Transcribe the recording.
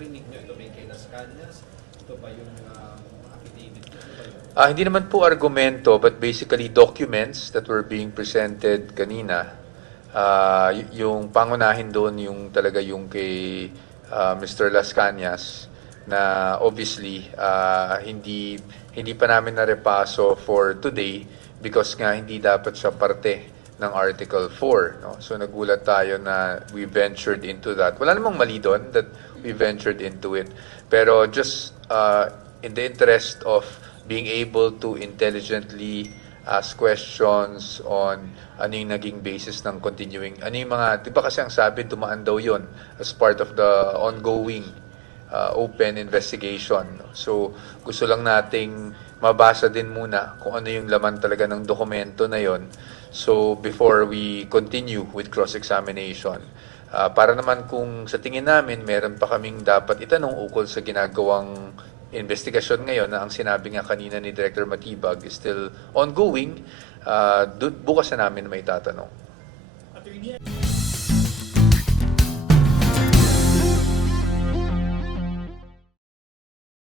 narinig nyo, ito may kay Las Cañas, ito ba yung affidavit nyo? Ito ba yun? Hindi naman po argumento, but basically documents that were being presented kanina. Yung pangunahin doon yung talaga yung kay Mr. Las Cañas na obviously hindi pa namin narepaso for today because nga hindi dapat siya parte ng Article 4. No? So nagulat tayo na we ventured into that. Wala namang mali doon that we ventured into it. Pero just in the interest of being able to intelligently ask questions on ano yung naging basis ng continuing, ano yung mga, di ba kasi ang sabi, dumaan daw yon as part of the ongoing open investigation. So, gusto lang nating mabasa din muna kung ano yung laman talaga ng dokumento na yon. So, before we continue with cross-examination, para naman kung sa tingin namin, meron pa kaming dapat itanong ukol sa ginagawang investigasyon ngayon na ang sinabi nga kanina ni Director Matibag is still ongoing, bukas na namin may tatanong. Attorney